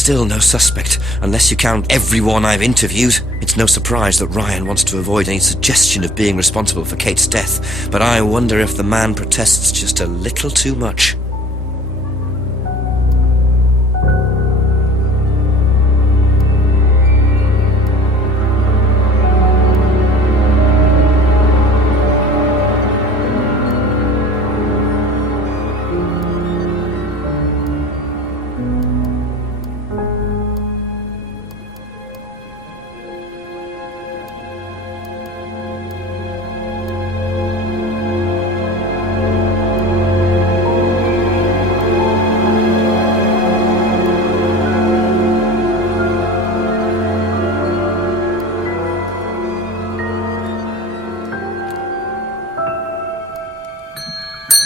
still no suspect, unless you count everyone I've interviewed. It's no surprise that Ryan wants to avoid any suggestion of being responsible for Kate's death, but I wonder if the man protests just a little too much.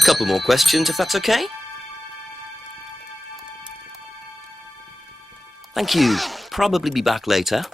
Couple more questions, if that's okay? Thank you. Probably be back later.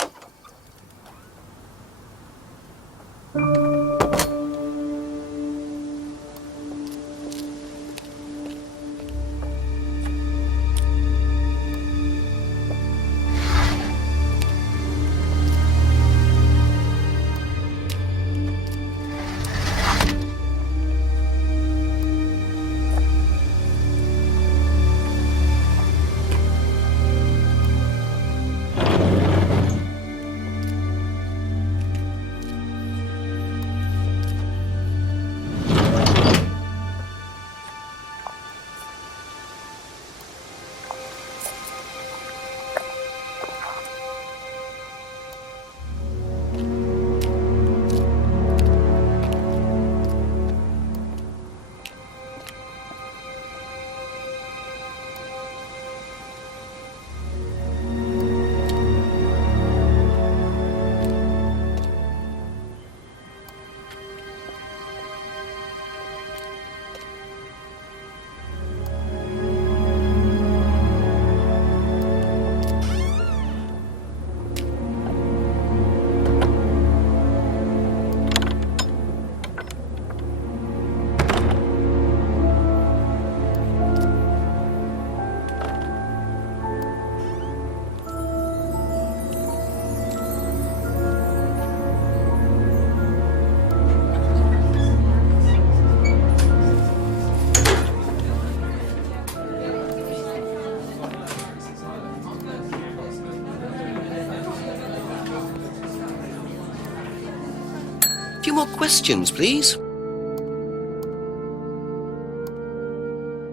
A few more questions, please.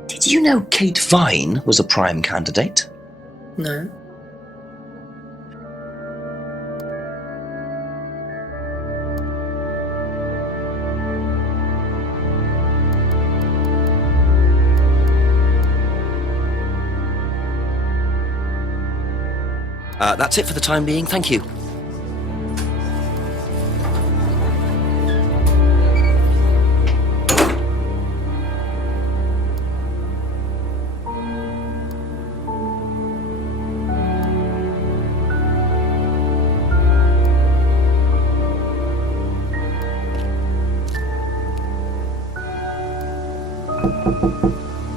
Did you know Kate Vine was a prime candidate? No. That's it for the time being, thank you.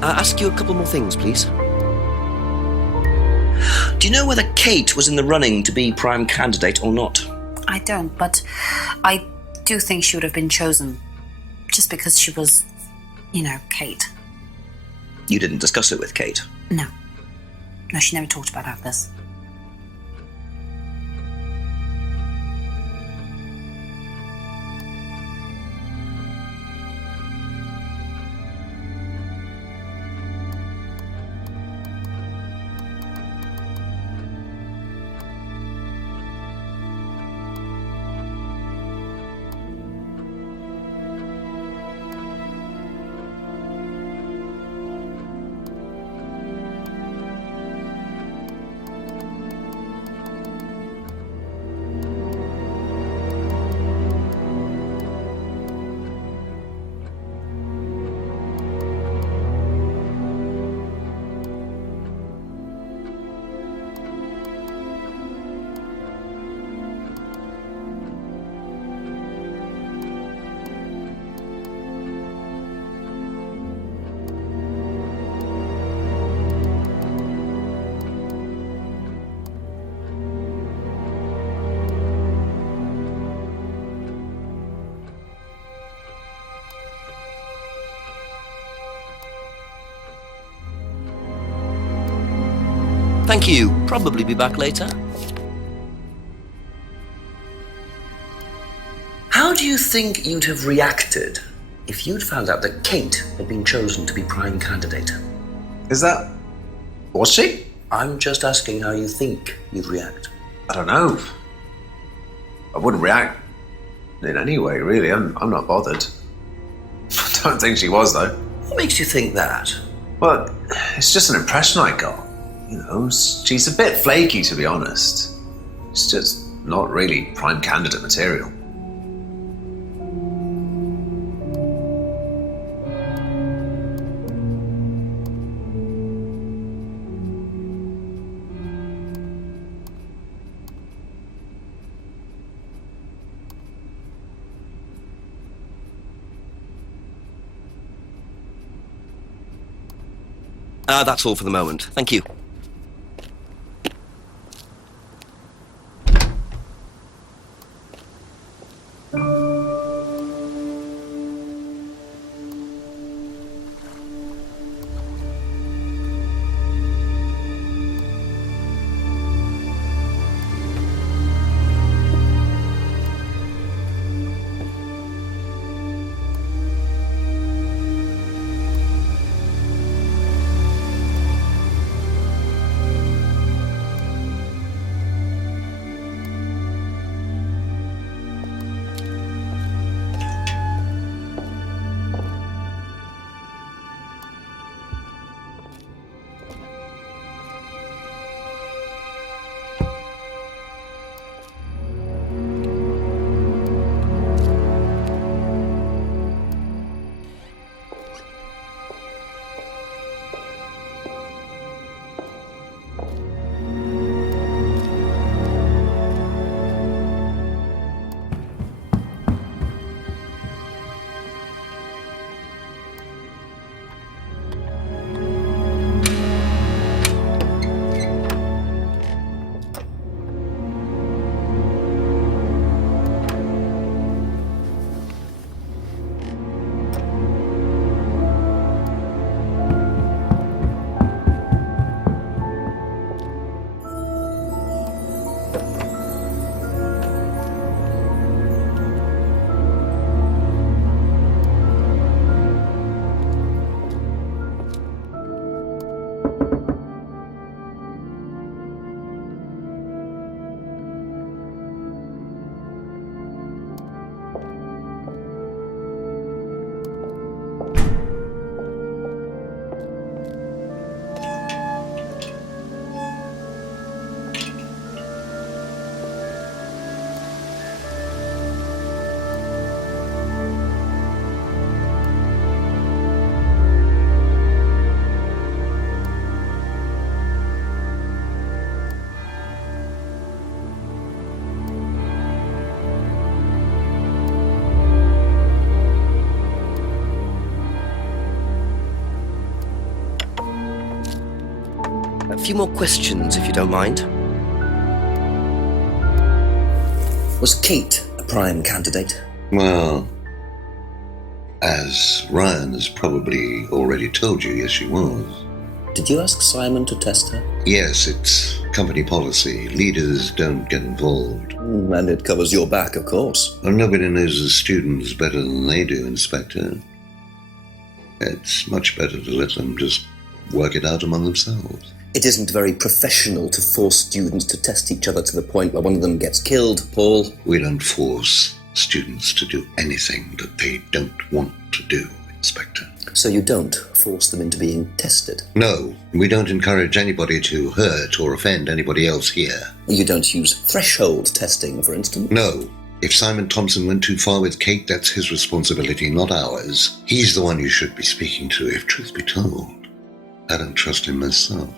Ask you a couple more things, please. Do you know whether Kate was in the running to be prime candidate or not? I don't, but I do think she would have been chosen just because she was, you know, Kate. You didn't discuss it with Kate? No. No, she never talked about this. Thank you. Probably be back later. How do you think you'd have reacted if you'd found out that Kate had been chosen to be prime candidate? Is that... Was she? I'm just asking how you think you'd react. I don't know. I wouldn't react in any way, really. I'm not bothered. I don't think she was, though. What makes you think that? Well, it's just an impression I got. You know, she's a bit flaky, to be honest. She's just not really prime candidate material. That's all for the moment. Thank you. A few more questions, if you don't mind. Was Kate a prime candidate? Well, as Ryan has probably already told you, yes, she was. Did you ask Simon to test her? Yes, it's company policy. Leaders don't get involved. And it covers your back, of course. Well, nobody knows the students better than they do, Inspector. It's much better to let them just work it out among themselves. It isn't very professional to force students to test each other to the point where one of them gets killed, Paul. We don't force students to do anything that they don't want to do, Inspector. So you don't force them into being tested? No, we don't encourage anybody to hurt or offend anybody else here. You don't use threshold testing, for instance? No. If Simon Thompson went too far with Kate, that's his responsibility, not ours. He's the one you should be speaking to, if truth be told. I don't trust him myself.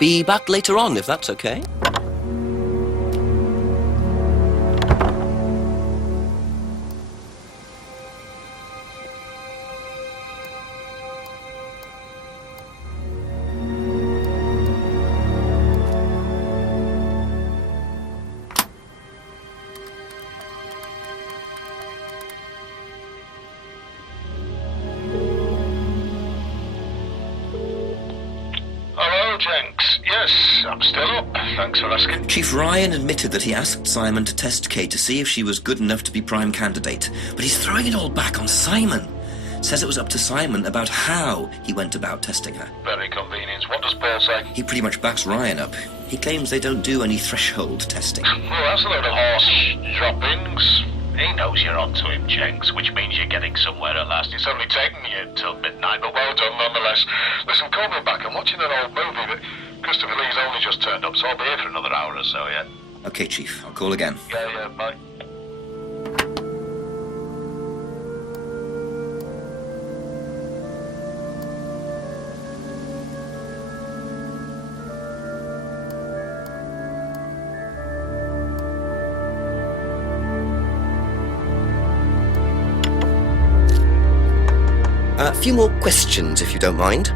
Be back later on, if that's okay. Hello, Jenks. Yes, I'm still up. Thanks for asking. Chief Ryan admitted that he asked Simon to test Kate to see if she was good enough to be prime candidate, but he's throwing it all back on Simon. Says it was up to Simon about how he went about testing her. Very convenient. What does Paul say? He pretty much backs Ryan up. He claims they don't do any threshold testing. Well, that's a load of horse droppings. He knows you're onto him, Jenks, which means you're getting somewhere at last. It's only taken you till midnight, but well done nonetheless. Listen, call me back. I'm watching an old movie, but Christopher Lee's only just turned up, so I'll be here for another hour or so, yeah? Okay, Chief, I'll call again. Yeah, bye. A few more questions, if you don't mind.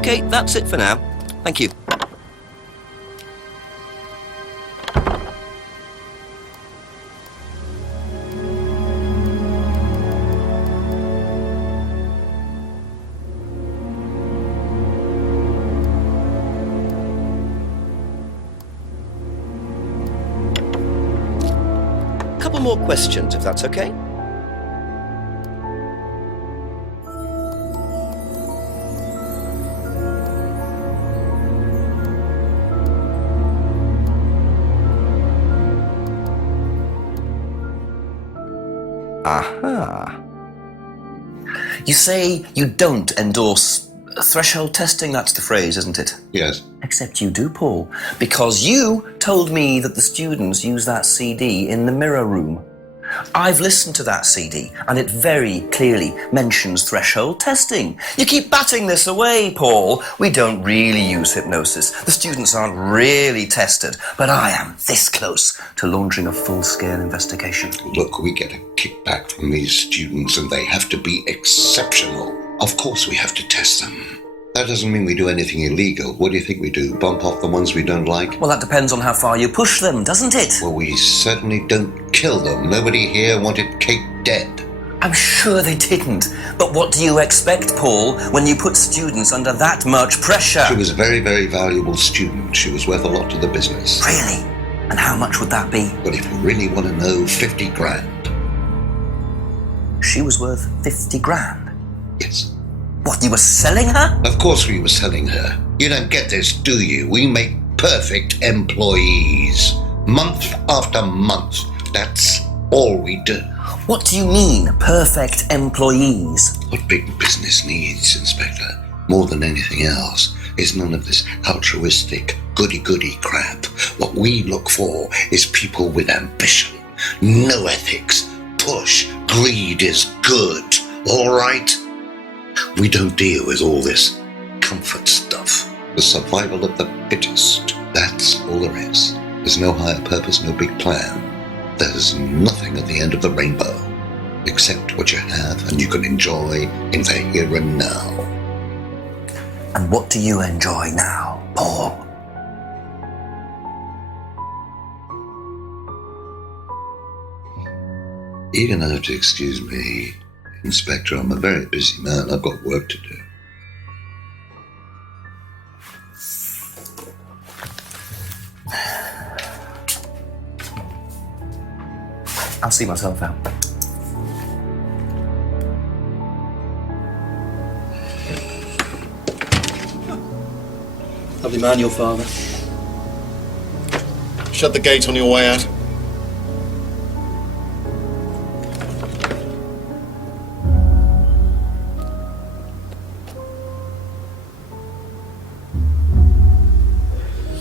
OK, that's it for now. Thank you. Couple more questions, if that's OK. Aha. You say you don't endorse threshold testing, that's the phrase, isn't it? Yes. Except you do, Paul, because you told me that the students use that CD in the mirror room. I've listened to that CD, and it very clearly mentions threshold testing. You keep batting this away, Paul. We don't really use hypnosis. The students aren't really tested, but I am this close to launching a full-scale investigation. Look, we get a kickback from these students and they have to be exceptional. Of course we have to test them. That doesn't mean we do anything illegal. What do you think we do? Bump off the ones we don't like? Well, that depends on how far you push them, doesn't it? Well, we certainly don't kill them. Nobody here wanted Kate dead. I'm sure they didn't. But what do you expect, Paul, when you put students under that much pressure? She was a very, very valuable student. She was worth a lot to the business. Really? And how much would that be? Well, if you really want to know, 50 grand. She was worth 50 grand. Yes. What, you were selling her? Of course we were selling her. You don't get this, do you? We make perfect employees. Month after month. That's all we do. What do you mean, perfect employees? What big business needs, Inspector, more than anything else, is none of this altruistic, goody-goody crap. What we look for is people with ambition, no ethics, push, greed is good, all right? We don't deal with all this comfort stuff. The survival of the fittest, that's all there is. There's no higher purpose, no big plan. There's nothing at the end of the rainbow, except what you have and you can enjoy in the here and now. And what do you enjoy now, Paul? You're going to have to excuse me, Inspector. I'm a very busy man. I've got work to do. I'll see myself out. Lovely man, your father. Shut the gate on your way out.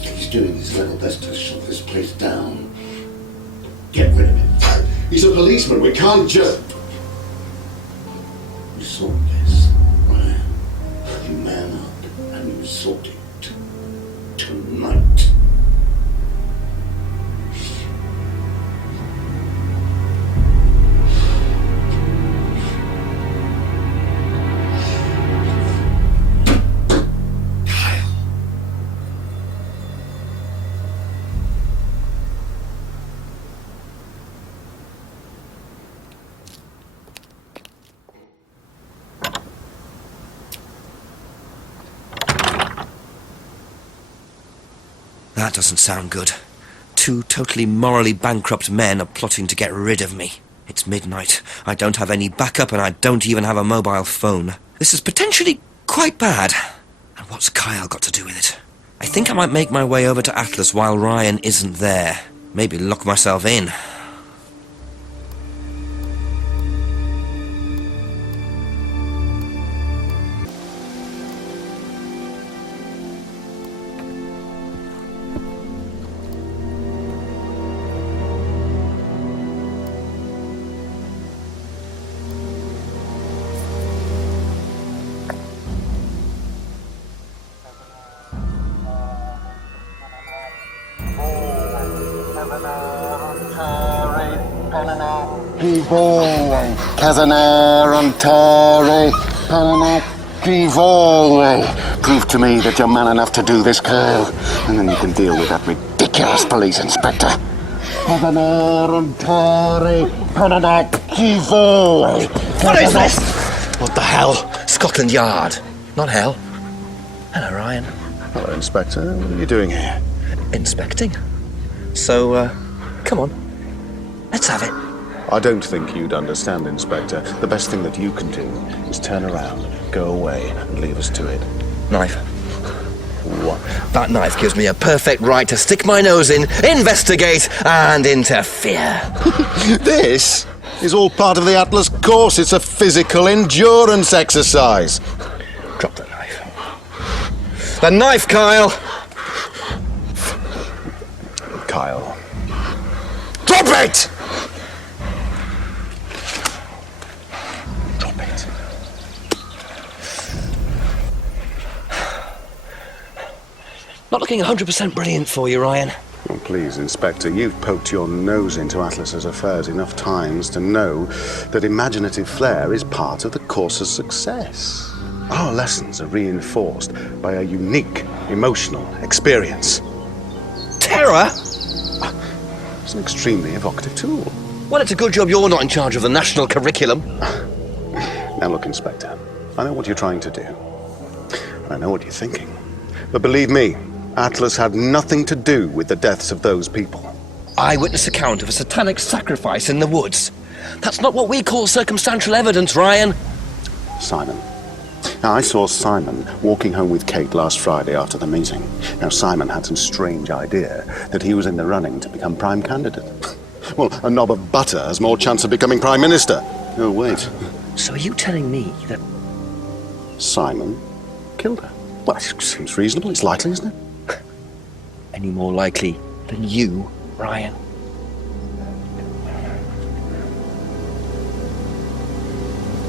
He's doing his level best to shut this place down. Get rid of him. He's a policeman. We can't just... You saw this, Ryan. You man up and you sort it. Tonight. That doesn't sound good. Two totally morally bankrupt men are plotting to get rid of me. It's midnight. I don't have any backup and I don't even have a mobile phone. This is potentially quite bad. And what's Kyle got to do with it? I think I might make my way over to Atlas while Ryan isn't there. Maybe lock myself in. People, Casanare, Ontario, Panama, Give all. Prove to me that you're man enough to do this, Kyle, and then you can deal with that ridiculous police inspector. What is this? What the hell? Scotland Yard, not hell. Hello, Ryan. Hello, Inspector. What are you doing here? Inspecting. So, come on. Let's have it. I don't think you'd understand, Inspector. The best thing that you can do is turn around, go away, and leave us to it. Knife. What? That knife gives me a perfect right to stick my nose in, investigate, and interfere. This is all part of the Atlas course. It's a physical endurance exercise. Drop the knife. The knife, Kyle! Kyle. Drop it! Drop it. Not looking 100% brilliant for you, Ryan. Well, please, Inspector, you've poked your nose into Atlas's affairs enough times to know that imaginative flair is part of the course's success. Our lessons are reinforced by a unique emotional experience. Terror? It's an extremely evocative tool. Well, it's a good job you're not in charge of the national curriculum. Now look, Inspector, I know what you're trying to do, and I know what you're thinking. But believe me, Atlas had nothing to do with the deaths of those people. Eyewitness account of a satanic sacrifice in the woods. That's not what we call circumstantial evidence, Ryan. Simon. Now, I saw Simon walking home with Kate last Friday after the meeting. Now, Simon had some strange idea that he was in the running to become prime candidate. Well, a knob of butter has more chance of becoming prime minister. Oh, wait. So are you telling me that... Simon killed her? Well, it seems reasonable. It's likely, isn't it? Any more likely than you, Ryan?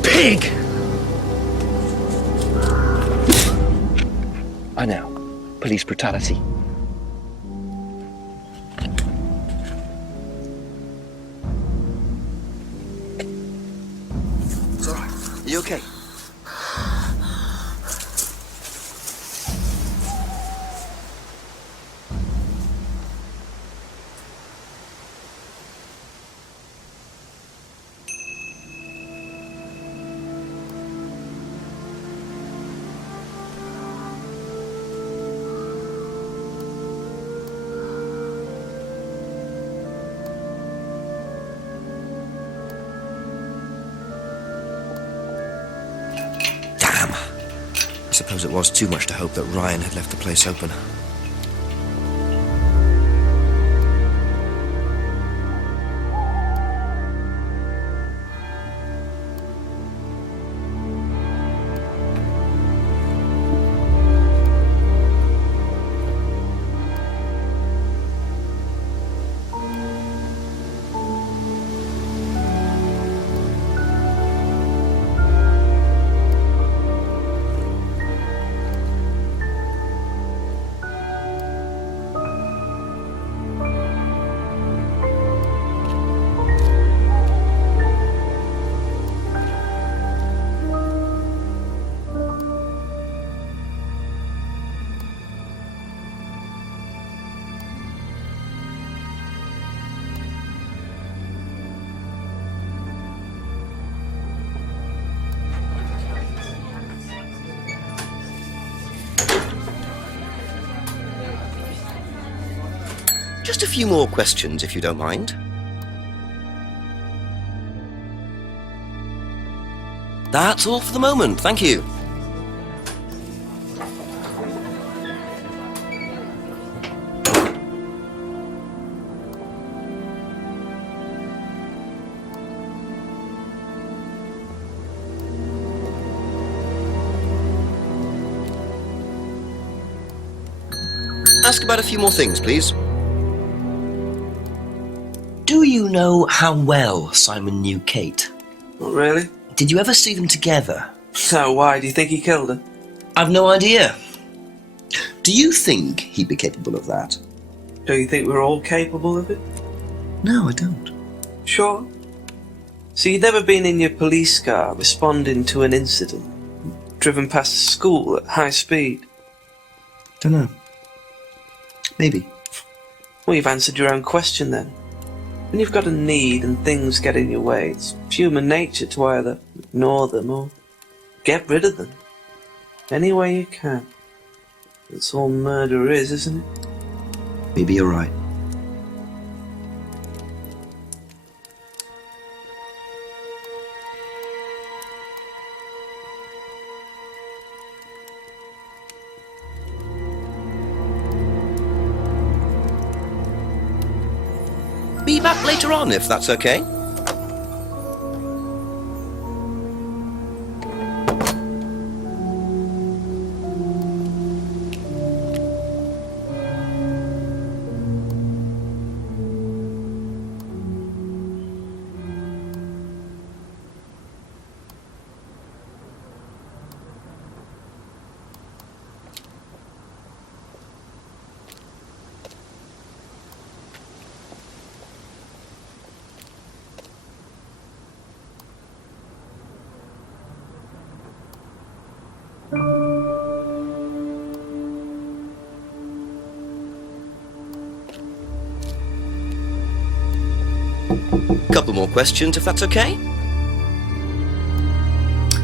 Pig! I know. Police brutality. It's all right. Are you okay? I suppose it was too much to hope that Ryan had left the place open. Just a few more questions, if you don't mind. That's all for the moment, thank you. Ask about a few more things, please. Do you know how well Simon knew Kate? Really? Did you ever see them together? So why? Do you think he killed her? I've no idea. Do you think he'd be capable of that? Do you think we're all capable of it? No, I don't. Sure. So you'd never been in your police car responding to an incident? driven past school at high speed? Dunno. Maybe. Well, you've answered your own question then. When you've got a need and things get in your way, it's human nature to either ignore them or get rid of them. Any way you can. That's all murder is, isn't it? Maybe you're right. Be back later on, if that's okay. Couple more questions, if that's okay.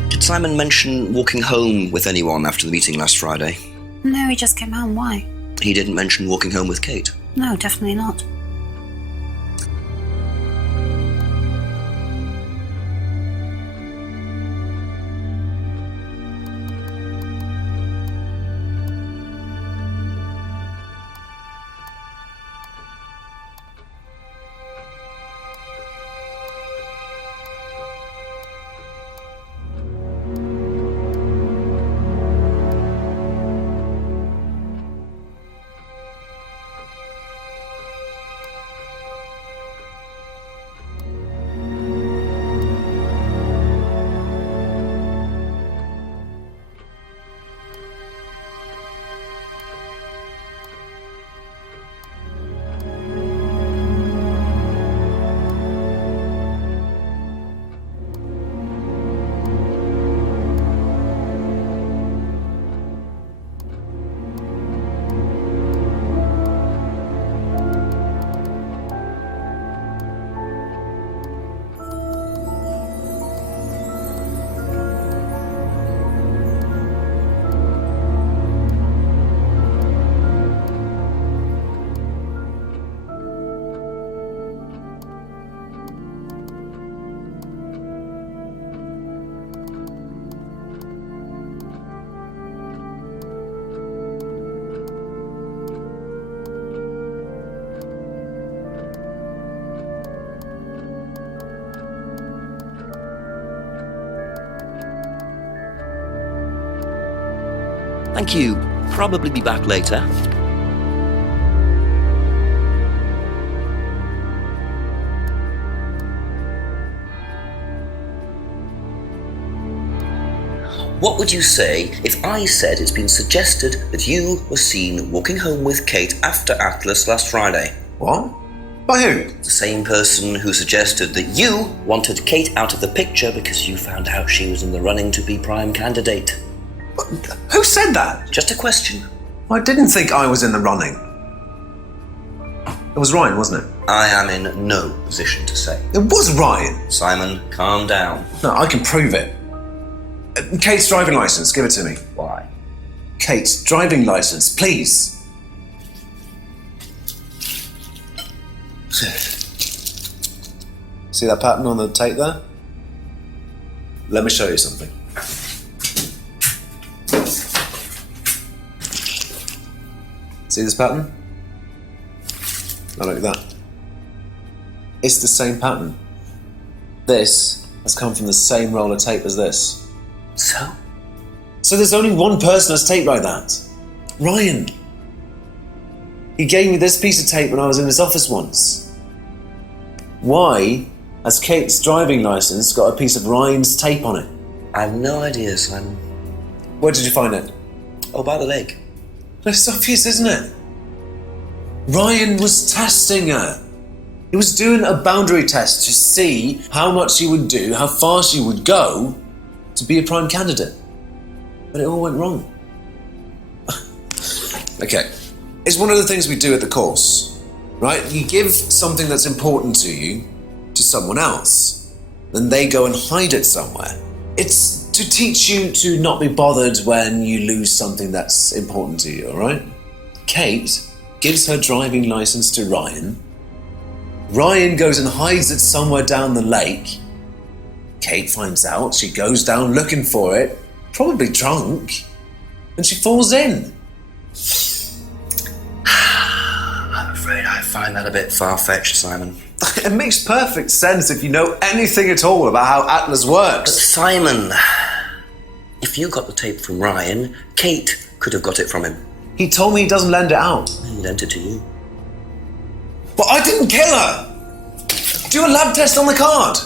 Did Simon mention walking home with anyone after the meeting last Friday? No, he just came home. Why? He didn't mention walking home with Kate. No, definitely not. Thank you. Probably be back later. What would you say if I said it's been suggested that you were seen walking home with Kate after Atlas last Friday? What? By who? The same person who suggested that you wanted Kate out of the picture because you found out she was in the running to be prime candidate. Who said that? Just a question. I didn't think I was in the running. It was Ryan, wasn't it? I am in no position to say. It was Ryan. Simon, calm down. No, I can prove it. Kate's driving licence, give it to me. Why? Kate's driving licence, please. See that pattern on the tape there? Let me show you something. See this pattern? Now look at that. It's the same pattern. This has come from the same roll of tape as this. So? So there's only one person that's taped like that. Ryan. He gave me this piece of tape when I was in his office once. Why has Kate's driving licence got a piece of Ryan's tape on it? I have no idea, Simon. Where did you find it? Oh, by the lake. It's obvious, isn't it? Ryan was testing her. He was doing a boundary test to see how much she would do, how far she would go to be a prime candidate. but it all went wrong. Okay, it's one of the things we do at the course, right? You give something that's important to you to someone else, then they go and hide it somewhere. It's to teach you to not be bothered when you lose something that's important to you, all right? Kate gives her driving license to Ryan. Ryan goes and hides it somewhere down the lake. Kate finds out, she goes down looking for it, probably drunk, and she falls in. I'm afraid I find that a bit far-fetched, Simon. It makes perfect sense if you know anything at all about how Atlas But works. Simon, if you got the tape from Ryan, Kate could have got it from him. He told me he doesn't lend it out. He lent it to you. But I didn't kill her! Do a lab test on the card.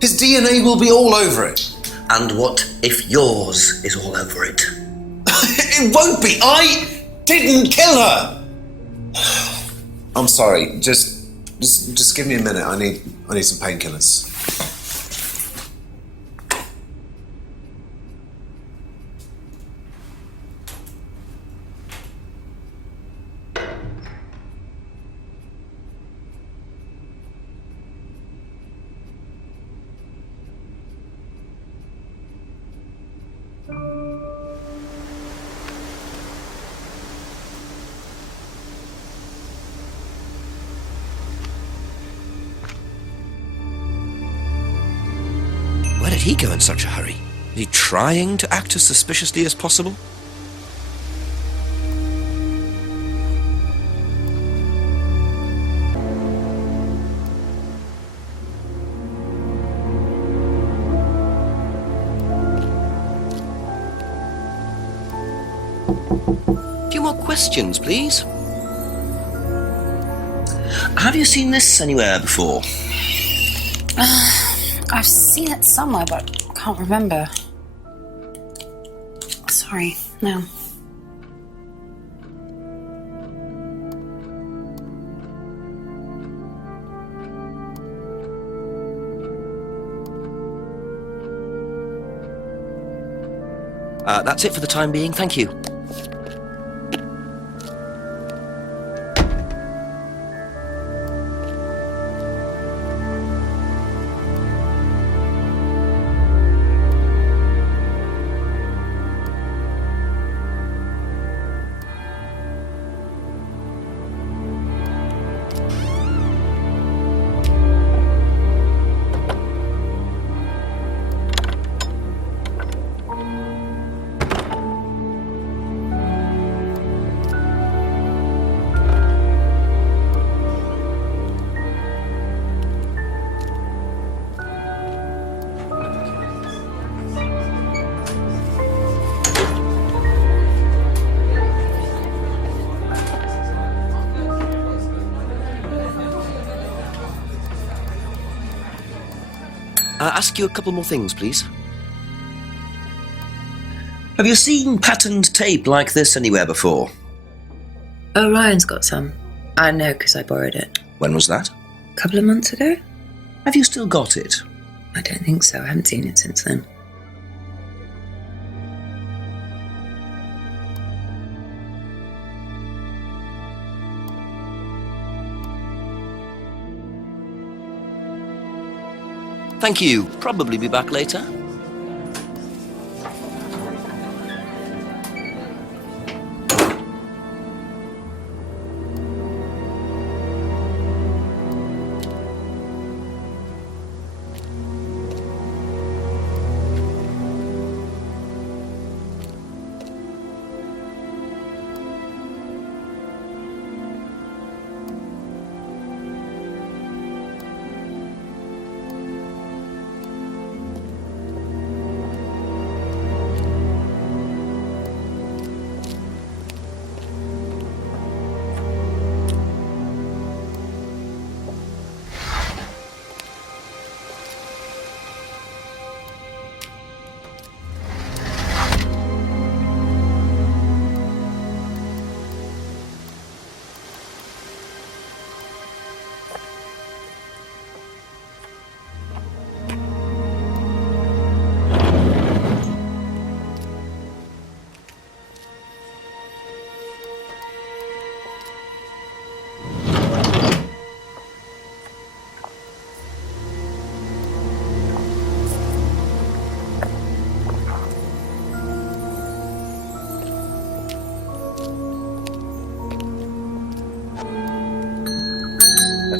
His DNA will be all over it. And what if yours is all over it? It won't be. I didn't kill her. I'm sorry. Just give me a minute. I need some painkillers. Where did he go in such a hurry? Is he trying to act as suspiciously as possible? A few more questions, please. Have you seen this anywhere before? I've seen it somewhere, but can't remember. Sorry, no. That's it for the time being, thank you. Ask you a couple more things, please. Have you seen patterned tape like this anywhere before? Oh, Ryan's got some. I know because I borrowed it. When was that? A couple of months ago? Have you still got it? I don't think so. I haven't seen it since then. Thank you. Probably be back later.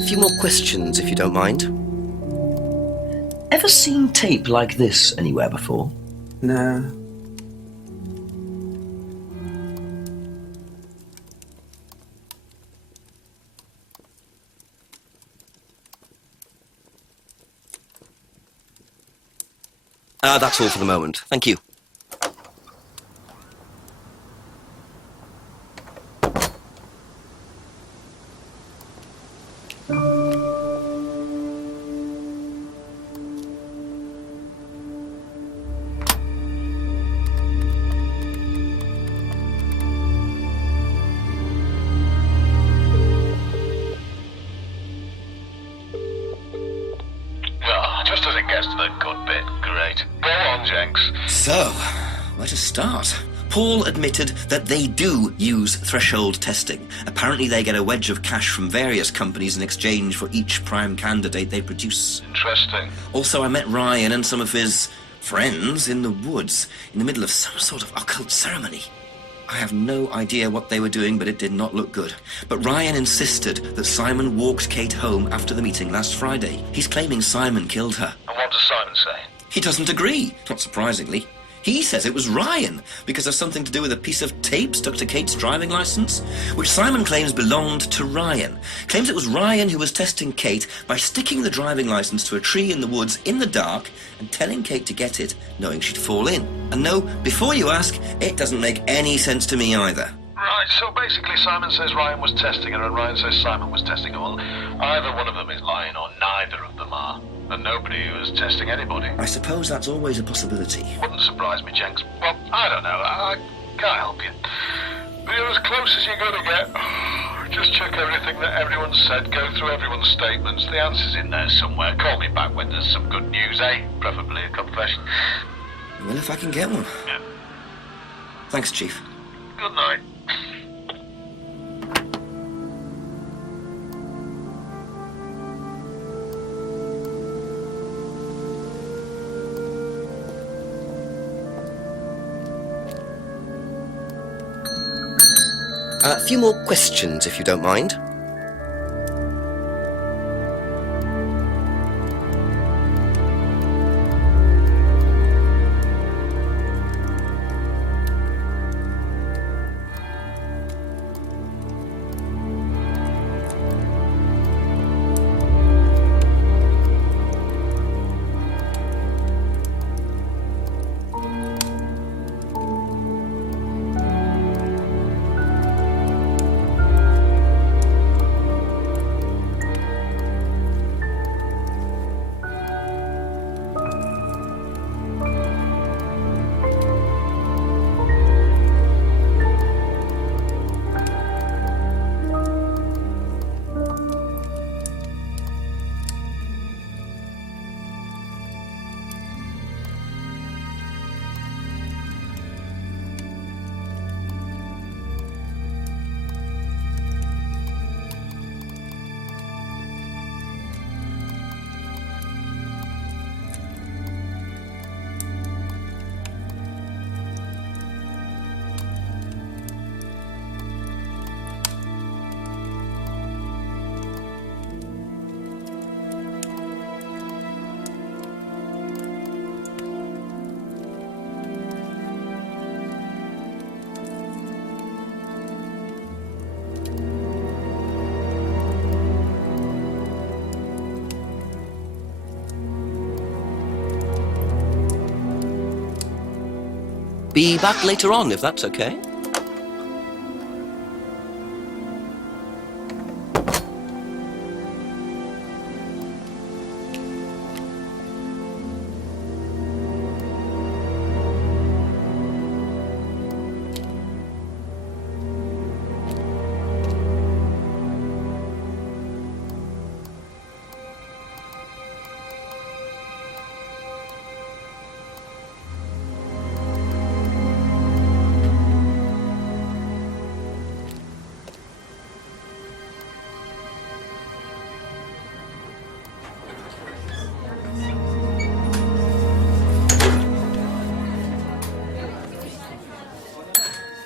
few more questions, if you don't mind. Ever seen tape like this anywhere before? No. That's all for the moment. Thank you. Just as it gets to the good bit, great. Go on, Jenks. So, where to start? Paul admitted that they do use threshold testing. Apparently they get a wedge of cash from various companies in exchange for each prime candidate they produce. Interesting. Also, I met Ryan and some of his friends in the woods in the middle of some sort of occult ceremony. I have no idea what they were doing, but it did not look good. But Ryan insisted that Simon walked Kate home after the meeting last Friday. He's claiming Simon killed her. And what does Simon say? He doesn't agree, not surprisingly. He says it was Ryan, because of something to do with a piece of tape stuck to Kate's driving licence, which Simon claims belonged to Ryan. Claims it was Ryan who was testing Kate by sticking the driving licence to a tree in the woods in the dark and telling Kate to get it, knowing she'd fall in. And no, before you ask, it doesn't make any sense to me either. Right, so basically Simon says Ryan was testing her and Ryan says Simon was testing her. Well, either one of them is lying or neither of them are. And nobody was testing anybody. I suppose that's always a possibility. Wouldn't surprise me, Jenks. Well, I don't know. I can't help you. But you're as close as you're going to get. Just check everything that everyone said. Go through everyone's statements. The answer's in there somewhere. Call me back when there's some good news, eh? Preferably a confession. Well, if I can get one. Yeah. Thanks, Chief. Good night. A few more questions, if you don't mind. Be back later on, if that's okay.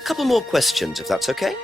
Couple more questions, if that's okay.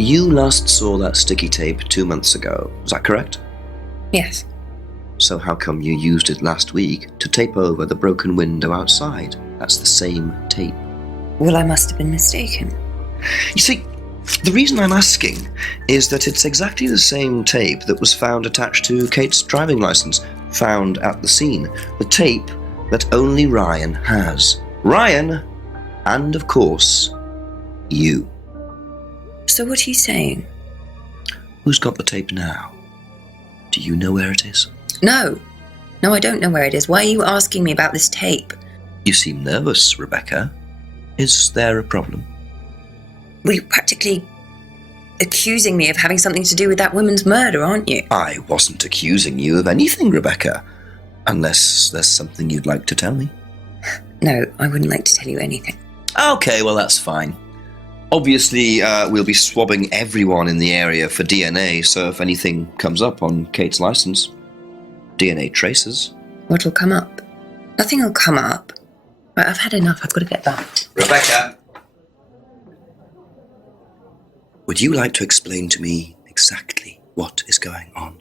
You last saw that sticky tape 2 months ago, is that correct? Yes. So how come you used it last week to tape over the broken window outside? That's the same tape. Well, I must have been mistaken. You see, the reason I'm asking is that it's exactly the same tape that was found attached to Kate's driving license, found at the scene. The tape that only Ryan has. Ryan, and of course, you. So what are you saying? Who's got the tape now? Do you know where it is? No. No, I don't know where it is. Why are you asking me about this tape? You seem nervous, Rebecca. Is there a problem? Well, you're practically accusing me of having something to do with that woman's murder, aren't you? I wasn't accusing you of anything, Rebecca. Unless there's something you'd like to tell me. No, I wouldn't like to tell you anything. Okay, well, that's fine. Obviously, we'll be swabbing everyone in the area for DNA, so if anything comes up on Kate's license, DNA traces. What'll come up? Nothing will come up. Right, I've had enough. I've got to get back. Rebecca! Would you like to explain to me exactly what is going on?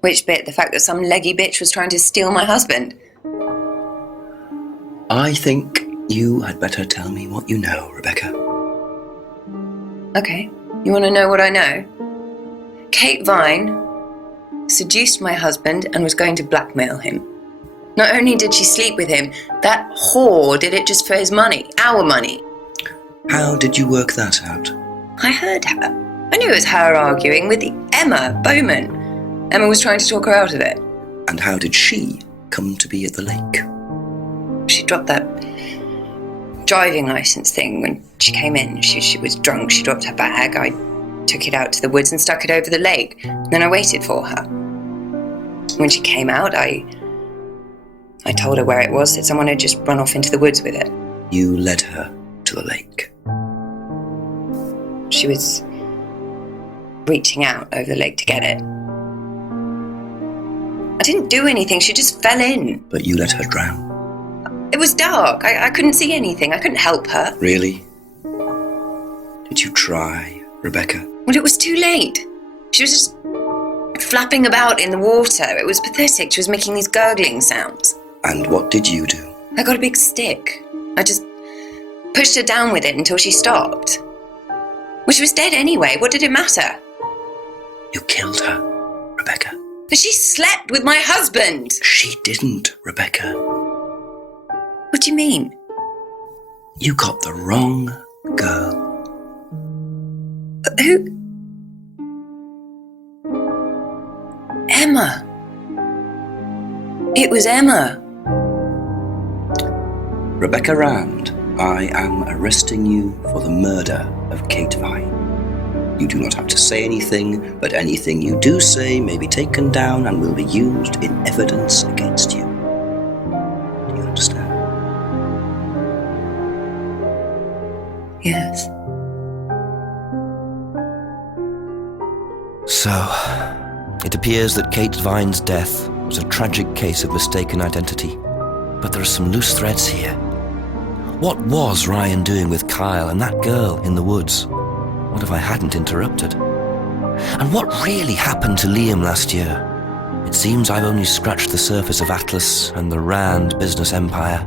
Which bit? The fact that some leggy bitch was trying to steal my husband? I think you had better tell me what you know, Rebecca. Okay. You want to know what I know? Kate Vine seduced my husband and was going to blackmail him. Not only did she sleep with him, that whore did it just for his money, our money. How did you work that out? I heard her. I knew it was her arguing with Emma Bowman. Emma was trying to talk her out of it. And how did she come to be at the lake? She dropped that driving licence thing when she came in. She was drunk, she dropped her bag. I took it out to the woods and stuck it over the lake. Then I waited for her. When she came out, I told her where it was, that someone had just run off into the woods with it. You led her to the lake. She was reaching out over the lake to get it. I didn't do anything, she just fell in. But you let her drown. It was dark, I couldn't see anything, I couldn't help her. Really? Did you try, Rebecca? Well, it was too late. She was just flapping about in the water. It was pathetic, she was making these gurgling sounds. And what did you do? I got a big stick. I just pushed her down with it until she stopped. Well, she was dead anyway, what did it matter? You killed her, Rebecca. But she slept with my husband! She didn't, Rebecca. What do you mean? You got the wrong girl. Who? Emma. It was Emma. Rebecca Rand, I am arresting you for the murder of Kate Vine. You do not have to say anything, but anything you do say may be taken down and will be used in evidence against you. Do you understand? Yes. So, it appears that Kate Vine's death was a tragic case of mistaken identity. But there are some loose threads here. What was Ryan doing with Kyle and that girl in the woods? What if I hadn't interrupted? And what really happened to Liam last year? It seems I've only scratched the surface of Atlas and the Rand business empire.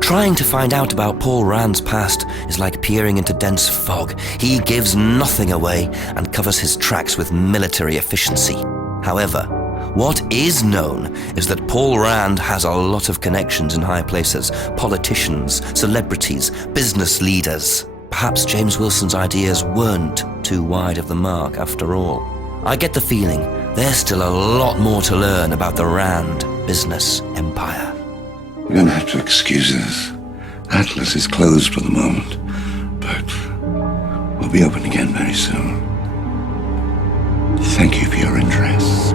Trying to find out about Paul Rand's past is like peering into dense fog. He gives nothing away and covers his tracks with military efficiency. However, what is known is that Paul Rand has a lot of connections in high places, politicians, celebrities, business leaders. Perhaps James Wilson's ideas weren't too wide of the mark after all. I get the feeling there's still a lot more to learn about the Rand business empire. You're going to have to excuse us. Atlas is closed for the moment, but we'll be open again very soon. Thank you for your interest.